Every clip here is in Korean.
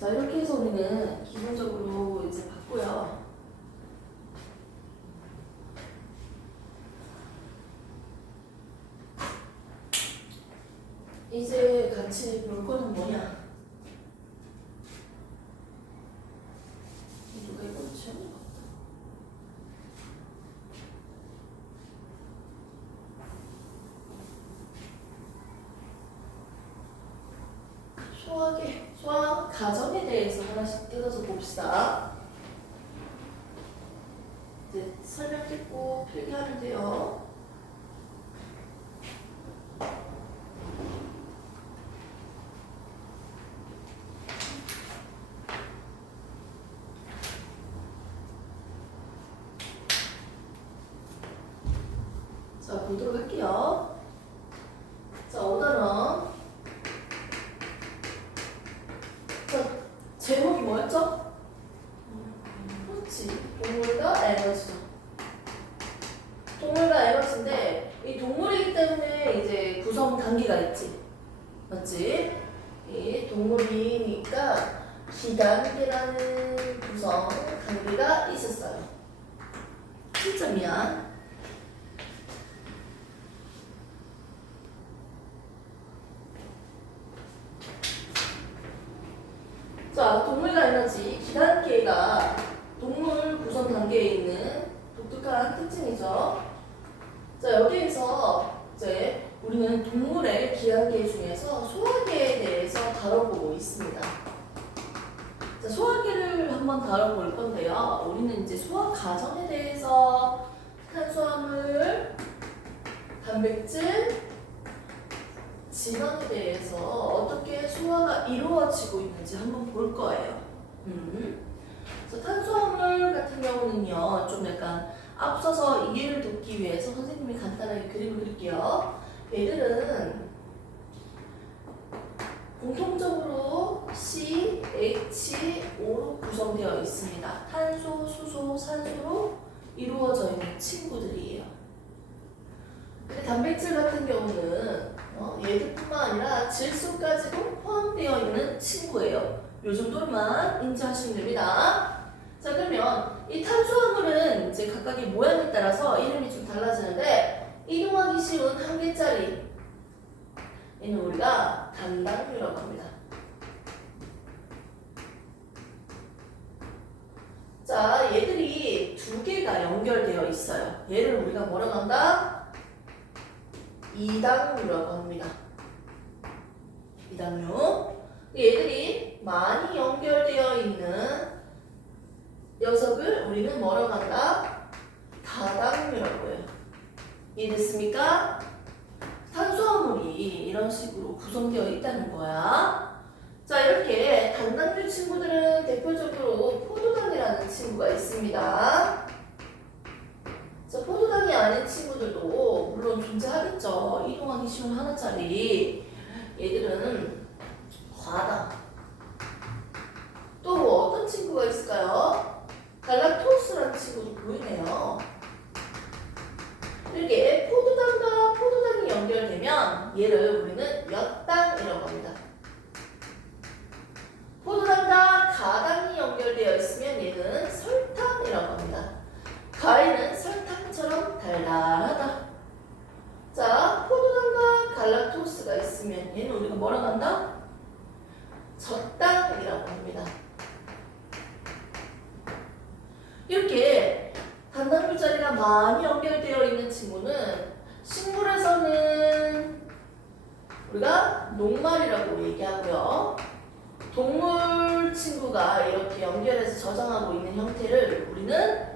자, 이렇게 해서 우리는 기본적으로 이제 봤고요. 이제 같이 볼 거는 뭐냐? 누가 이거 채우는 것 같다. 소화 과정에 대해서 하나씩 뜯어서 봅시다. 이제 설명 듣고 필기하면 돼요. 자, 보도록 할게요. 자, 5단원. 자, 제목이 뭐였죠? 그렇지. 동물과 에너지죠. 동물과 에너지인데, 이 동물이기 때문에 이제 구성 단계가 있지. 맞지? 이 동물이니까 기단계라는 구성 단계가 있었어요. 7점이야. 자, 동물과 에너지 기단계가 동물 구성 단계에 있는 독특한 특징이죠. 자, 여기에서 이제 우리는 동물의 기단계 중에서 소화계에 대해서 다뤄보고 있습니다. 자, 소화계를 한번 다뤄볼 건데요. 우리는 이제 소화 과정에 대해서 탄수화물, 단백질, 지방에 대해서 어떻게 소화가 이루어지고 있는지 한번 볼 거예요. 그래서 탄수화물 같은 경우는요, 좀 약간 앞서서 이해를 돕기 위해서 선생님이 간단하게 그림을 그릴게요. 얘들은 공통적으로 CH5로 구성되어 있습니다. 탄소, 수소, 산소로 이루어져 있는 친구들이에요. 근데 단백질 같은 경우는 얘들뿐만 아니라 질소까지도 포함되어 있는 친구예요. 요 정도만 인지하시면 됩니다. 자, 그러면 이 탄수화물은 이제 각각의 모양에 따라서 이름이 좀 달라지는데 이동하기 쉬운 한 개짜리 얘는 우리가 단당류라고 합니다. 자, 얘들이 두 개가 연결되어 있어요. 얘를 우리가 뭐라고 한다? 이당류라고 합니다. 이당류. 얘들이 많이 연결되어 있는 녀석을 우리는 뭐라고 한다? 다당류라고 해요. 이해됐습니까? 탄수화물이 이런 식으로 구성되어 있다는 거야. 자, 이렇게 단당류 친구들은 대표적으로 포도당이라는 친구가 있습니다. 자, 포도당이 아닌 친구들도 물론 존재하겠죠. 이동하기 쉬운 하나짜리. 얘들은 과당. 또 어떤 친구가 있을까요? 갈락토스라는 친구도 보이네요. 이렇게 포도당과 포도당이 연결되면 얘를 우리는 엿당이라고 합니다. 포도당과 가당이 연결되어 있으면 얘는 설탕이라고 합니다. 과일은 설탕처럼 달달하다. 자, 포도당과 갈락토스가 있으면 얘는 우리가 뭐라고 한다? 젖당이라고 합니다. 이렇게 단당류 자리가 많이 연결되어 있는 친구는 식물에서는 우리가 녹말이라고 얘기하고요. 동물 친구가 이렇게 연결해서 저장하고 있는 형태를 우리는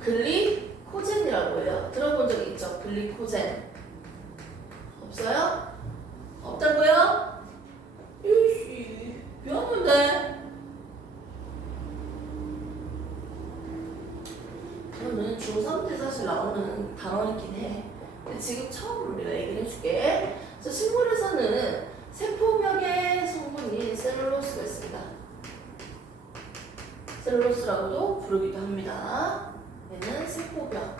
글리코젠이라고 해요. 들어본 적 있죠? 글리코젠. 없어요? 없다고요? 이씨, 미안한데. 이거는 중3 때 사실 나오는 단어이긴 해. 근데 지금 처음으로 내가 얘기를 해줄게. 그래서 식물에서는 세포벽의 성분인 셀룰로스가 있습니다. 셀룰로스라고도 부르기도 합니다. 얘는 세포벽.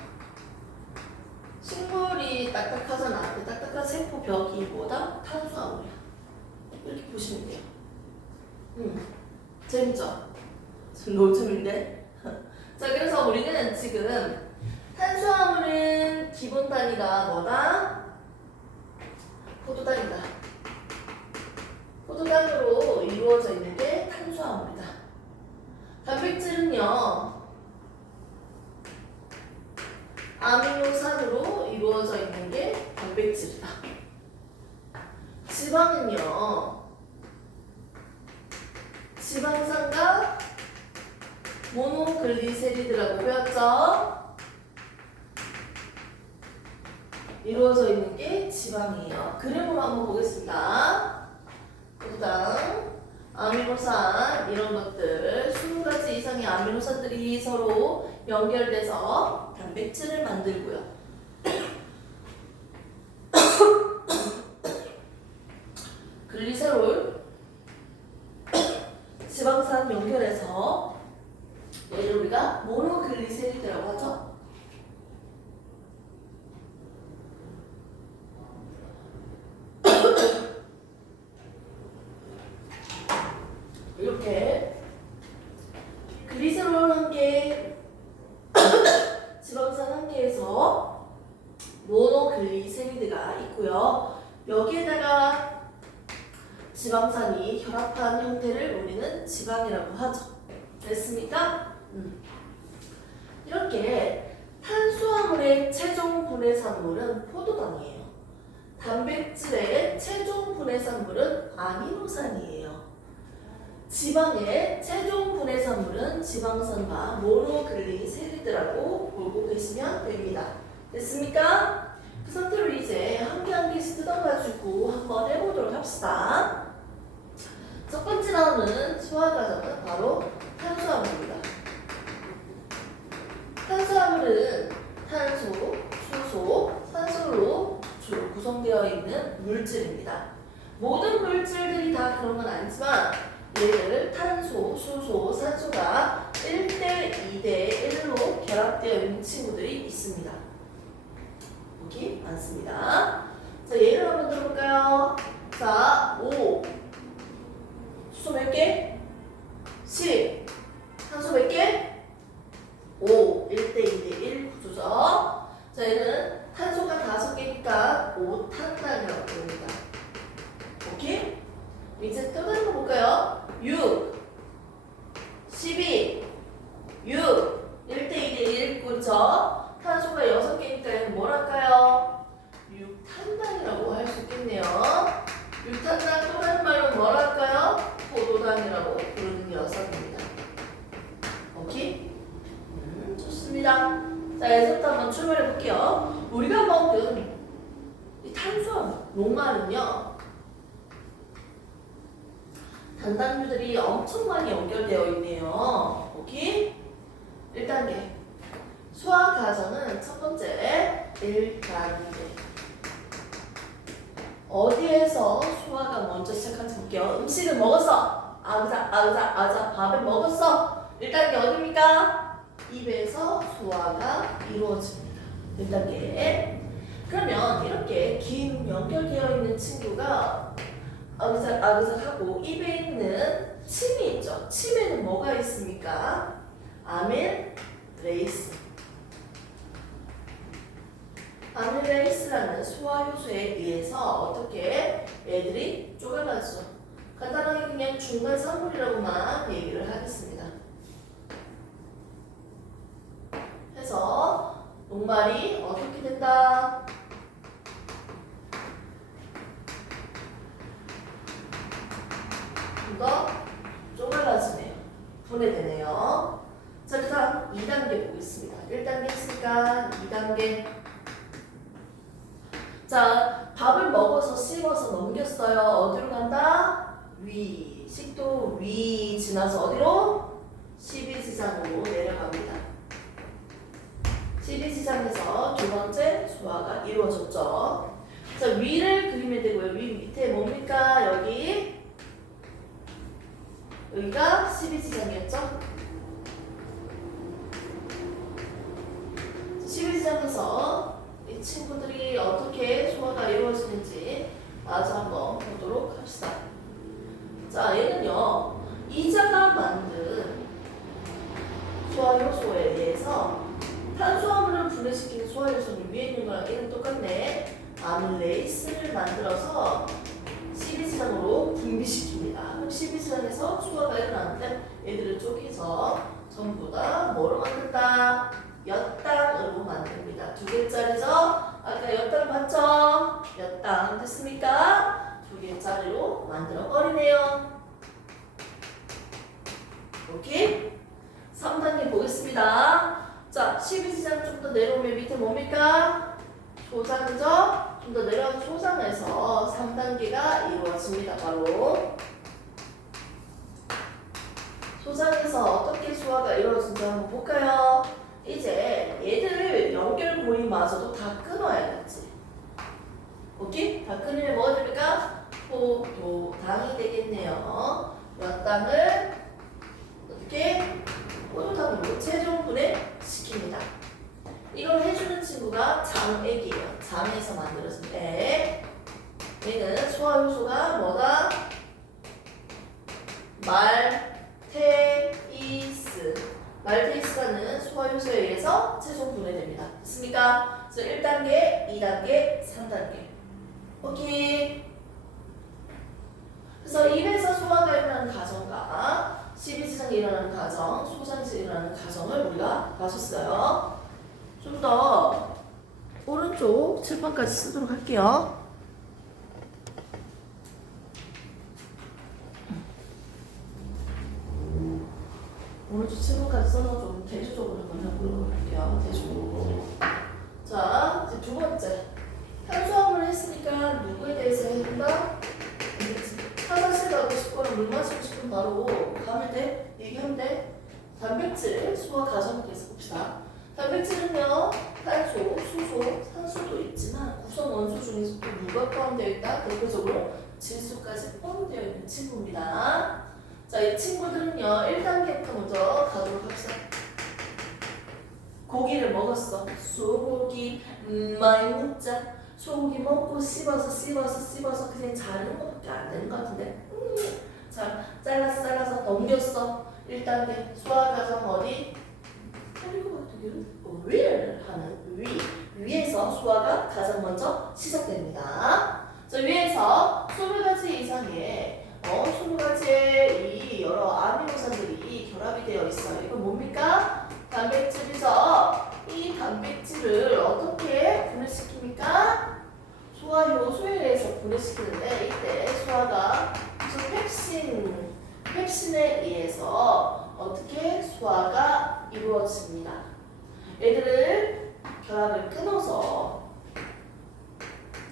식물이 딱딱하잖아. 그 딱딱한 세포벽이 뭐다? 탄수화물이야. 이렇게 보시면 돼요. 재밌죠? 지금 노잼인데? 자, 그래서 우리는 지금 탄수화물은 기본 단위가 뭐다? 포도당이다. 포도당으로 이루어져 있는 게 탄수화물이다. 단백질은요, 아미노산으로 이루어져 있는 게 단백질이다. 지방은요, 지방산과 모노글리세리드라고 배웠죠? 이루어져 있는 게 지방이에요. 그림으로 한번 보겠습니다. 포도당, 아미노산 이런 것들 20가지 이상의 아미노산들이 서로 연결돼서 단백질을 만들고요. 글리세롤 지방산 연결해서 얘를 우리가 모노글리세리드라고 하죠. 이렇게 글리세롤 한 개, 지방산 한 개에서 모노글리세리드가 있고요. 여기에다가 지방산이 결합한 형태를 우리는 지방이라고 하죠. 됐습니까? 이렇게 탄수화물의 최종 분해산물은 포도당이에요. 단백질의 최종 분해산물은 아미노산이에요. 지방의 최종 분해산물은 지방산과 모노글리세리드라고 보고 계시면 됩니다. 됐습니까? 그 상태로 이제 한 개 한 개씩 뜯어가지고 한번 해보도록 합시다. 첫 번째 나오는 소화 과정은 바로 탄수화물입니다. 탄수화물은 탄소, 수소, 산소로 주로 구성되어 있는 물질입니다. 모든 물질들이 다 그런 건 아니지만 얘를 탄소, 수소, 산소가 1대 2대 1로 결합되어 있는 친구들이 있습니다. 여기 많습니다. 자, 예를 한번 들어볼까요? 자, 5 수소 몇 개? 10 산소 몇 개? 5 1대 2대 1 구조죠. 자, 얘는 탄소가 5개니까 5탄당이라고 부릅니다. 오케이? 이제 또 다른 거 볼까요? 6 12 6 1대 2대 1 그렇죠? 탄소가 6개니까 얘는 뭐랄까요? 6탄당이라고 할 수 있겠네요. 6탄당 또 다른 말로 뭐랄까요? 포도당이라고 부르는 녀석입니다. 오케이? 좋습니다. 자, 여기서부터 한번 출발해 볼게요. 우리가 먹은 이 탄수화물, 녹말은요, 단당류들이 엄청 많이 연결되어 있네요. 오케이? 1단계. 소화 과정은 첫 번째 1단계. 어디에서 소화가 먼저 시작한지 볼게요. 음식을 먹었어. 아자 밥을 먹었어. 1단계 어디입니까? 입에서 소화가 이루어집니다. 1단계. 그러면 이렇게 긴 연결되어 있는 친구가 아그작하고 입에 있는 침이 있죠. 침에는 뭐가 있습니까? 아밀레이스. 아밀레이스라는 소화효소에 의해서 어떻게 애들이 쪼개가죠. 간단하게 그냥 중간 산물이라고만 얘기를 하겠습니다. 해서 녹말이 어떻게 된다? 좀 더 쪼개가지네요. 분해되네요. 자, 그 다음 2단계 보겠습니다. 1단계 했으니까 2단계. 자, 밥을 먹어서 씹어서 넘겼어요. 어디로 간다? 위. 식도 위 지나서 어디로? 12지장으로 내려갑니다. 12지장에서 두 번째 소화가 이루어졌죠. 자, 위를 그리면 되고요. 위 밑에 뭡니까? 여기가 12지장이었죠? 12지장에서 이 친구들이 어떻게 소화가 이루어지는지 마저 한번 보도록 합시다. 자, 얘는요, 그래서 탄수화물을 분해시키는 소화효소는 위에 있는 거랑 얘는 똑같네. 아밀레이스를 만들어서 CB지장으로 분비시킵니다. 그럼 CB지장에서 소화가 일어나는데 얘들을 쪼개서 전부 다 뭐로 만든다? 몇 당으로 만듭니다. 2개짜리죠? 아까 몇 당 봤죠? 몇 당 됐습니까? 2개짜리로 만들어 버리네요. 오케이? 3단계 보겠습니다. 자, 12지장 좀 더 내려오면 밑에 뭡니까? 소장이죠? 좀 더 내려와서 소장에서 3단계가 이루어집니다. 바로 소장에서 어떻게 소화가 이루어진지 한번 볼까요? 이제 얘들 연결고리마저도 다 끊어야겠지. 오케이? 다 끊으면 뭐가 됩니까? 포도당이 되겠네요. 몇 당을 어떻게? 포도당을 뭐 최종 분해시킵니다. 이걸 해주는 친구가 장액이에요. 장에서 만들어진 액. 얘는 소화효소가 뭐다? 말테이스. 말테이스라는 소화효소에 의해서 최종 분해됩니다. 됐습니까? 그래서 1단계, 2단계, 3단계. 오케이. 그래서 입에서 소화가 일어나는 과정과 12지장이 일어나는 과정, 소장에서 일어나는 과정을 우리가 봤었어요. 좀 더 오른쪽 칠판까지 쓰도록 할게요. 오른쪽 칠판까지 써서 좀 대조적으로 한번 해보도록 할게요. 대조적으로. 자, 이제 2번째. 탄수화물을 했으니까 누구에 대해서 해야 된다? 화장실 가고 싶거나 물 마시고 싶으면 바로 가면 돼. 얘기하면 돼. 단백질 소화 과정에 대해서 봅시다. 단백질은요, 탄소, 수소, 산소도 있지만 구성 원소 중에서 또 누가 포함되어 있다? 대표적으로 질소까지 포함되어 있는 친구입니다. 자, 이 친구들은요, 1단계부터 먼저 가도록 합시다. 고기를 먹었어. 소고기 많이 먹자. 소고기 먹고 씹어서 그냥 자르는 것밖에 안 되는 것 같은데. 자, 잘라서 넘겼어. 1단계 소화 과정 어디? 위를 하는 위에서 소화가 가장 먼저 시작됩니다. 자, 위에서 20가지 이상의 20가지의 이 여러 아미노산들이 결합이 되어 있어요. 이건 뭡니까? 단백질에서 이 단백질을 어떻게 분해시킵니까? 소화효소에 의해서 분해시키는데 이때 소화가 무슨 펩신에 의해서 어떻게 소화가 이루어집니다. 얘들을 결합을 끊어서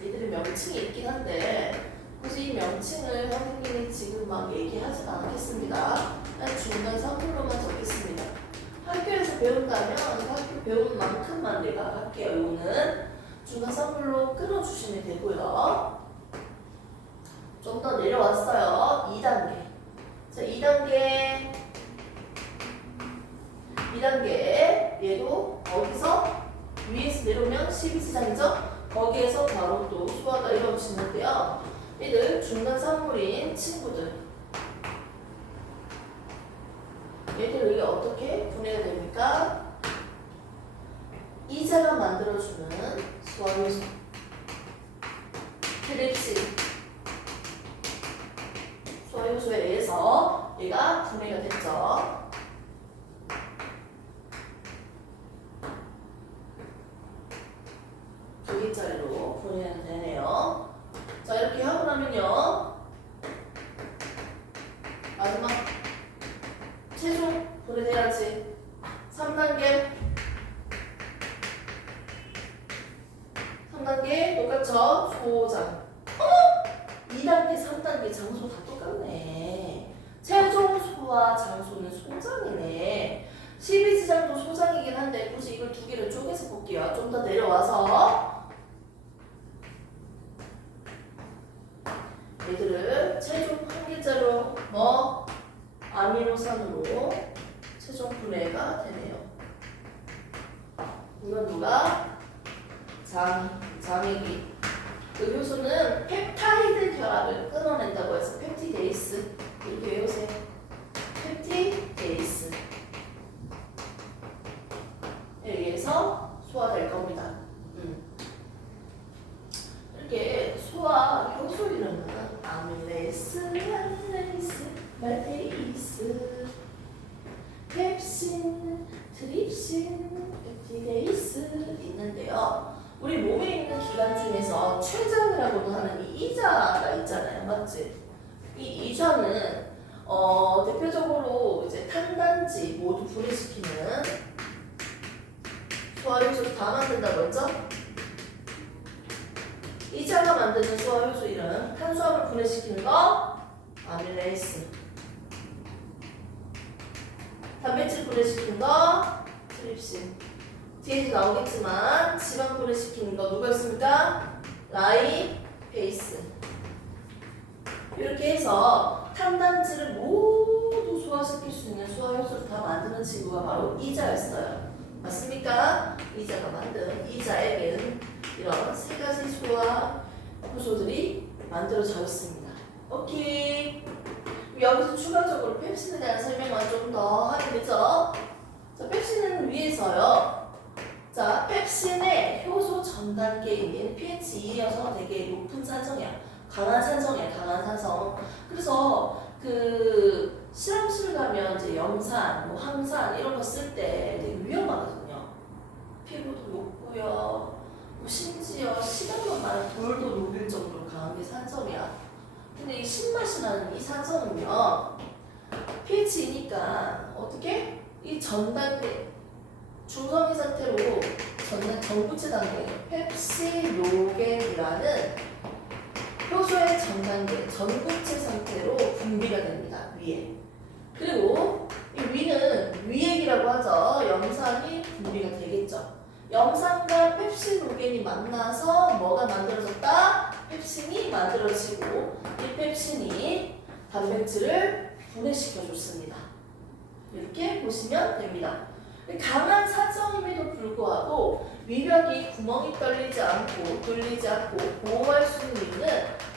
얘들의 명칭이 있긴 한데 굳이 이 명칭을 선생님이 지금 막 얘기하진 않겠습니다. 중간 상품로만 적겠습니다. 학교에서 배운다면 학교 배운 만큼만 내가 할게요. 이거는 중간 상품로 끊어주시면 되고요. 좀 더 내려왔어요. 2단계. 자, 2단계 얘도 어디서 위에서 내려오면 12지장이죠? 거기에서 바로 또 소화가 이루어지는데요. 얘들 중간 산물인 친구들 얘들이 어떻게 분해가 됩니까? 이자가 만들어주는 소화효소 트립신 소화효소에 의해서 얘가 분해가 됐죠. 두 개짜리로 분해가 되네요. 자, 이렇게 하고 나면요. 마지막 최종 분해돼야지. 3단계 똑같죠? 소장. 2단계, 3단계 장소 다 똑같네. 최종 소화 장소는 소장이네. 12지장도 소장이긴 한데 굳이 이걸 두 개를 쪼개서 볼게요. 좀 더 내려와서 얘들을 최종 한 개짜리로 아미노산으로 최종 분해가 되네요. 이건 누가? 장액이. 그 효소는 펩타이드 결합을 끊어낸다고 해서 펩티데이스 이렇게 외우세요. 펩티데이스. 펩신, 펩티데이스 있는데요. 우리 몸에 있는 기관 중에서 췌장이라고도 하는 이 이자가 있잖아요. 맞지? 이 이자는 대표적으로 이제 탄단지 모두 분해시키는 소화효소를 다 만든다고 했죠? 이자가 만드는 소화효소 이름 탄수화물 분해시키는 거 아밀레이스, 단백질 분해시키는 거 트립신, 뒤에서 나오겠지만 지방 분해시키는 거 누가 있습니까? 라이페이스. 이렇게 해서 탄단지를 모두 소화시킬 수 있는 소화효소를 다 만드는 친구가 바로 이자였어요. 맞습니까? 이자가 만든 이자에는 이런 세 가지 소화 효소들이 만들어져 있습니다. 오케이. 여기서 추가적으로 펩신에 대한 설명을 좀 더 하게 되죠. 자, 펩신은 위에서요. 자, 펩신의 효소 전 단계인 pH 2여서 되게 높은 산성이야. 강한 산성이야, 강한 산성. 그래서 그 실험실 가면 이제 염산, 뭐 항산 이런 거 쓸 때 되게 위험하거든요. 피부도 녹고요. 뭐 심지어 시간만 많은 돌도 녹일 정도로 강한 게 산성이야. 근데 이 신맛이 나는 이 산성은요, pH니까 어떻게? 이 전 단계 중성인 상태로 전구체 단계 펩시노겐이라는 효소의 전 단계 전구체 상태로 분비가 됩니다. 위에. 그리고 이 위는 위액이라고 하죠. 염산이 분비가 되겠죠. 염산과 펩시노겐이 만나서 뭐가 만들어졌다? 펩신이 만들어지고 이 펩신이 단백질을 분해시켜줬습니다. 이렇게 보시면 됩니다. 강한 산성임에도 불구하고 위벽이 구멍이 뚫리지 않고 보호할 수 있는 이유는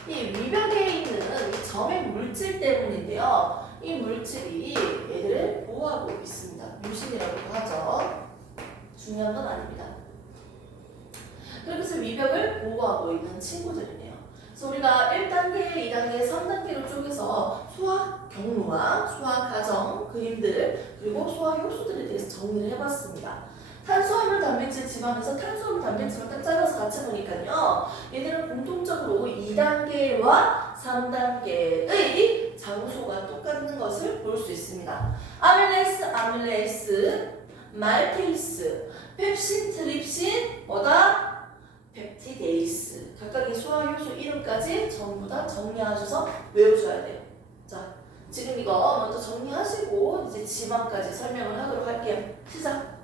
이 위벽에 있는 이 점의 물질 때문인데요. 이 물질이 얘들을 보호하고 있습니다. 유신이라고 하죠. 중요한 건 아닙니다. 그래서 위벽을 보호하고 있는 친구들이네요. 그래서 우리가 1단계, 2단계, 3단계로 쪼개서 소화 경로와 소화 과정, 그림들, 그리고 소화 효소들에 대해서 정리를 해봤습니다. 탄수화물, 단백질, 지방에서 탄수화물, 단백질만 딱 잘라서 같이 보니까요. 얘들은 공통적으로 2단계와 3단계의 장소가 똑같은 것을 볼 수 있습니다. 아밀레이스, 말테이스, 펩신, 트립신, 뭐다? 펩티데이스. 각각의 소화효소 이름까지 전부 다 정리하셔서 외우셔야 돼요. 자, 지금 이거 먼저 정리하시고 이제 지방까지 설명을 하도록 할게요. 시작!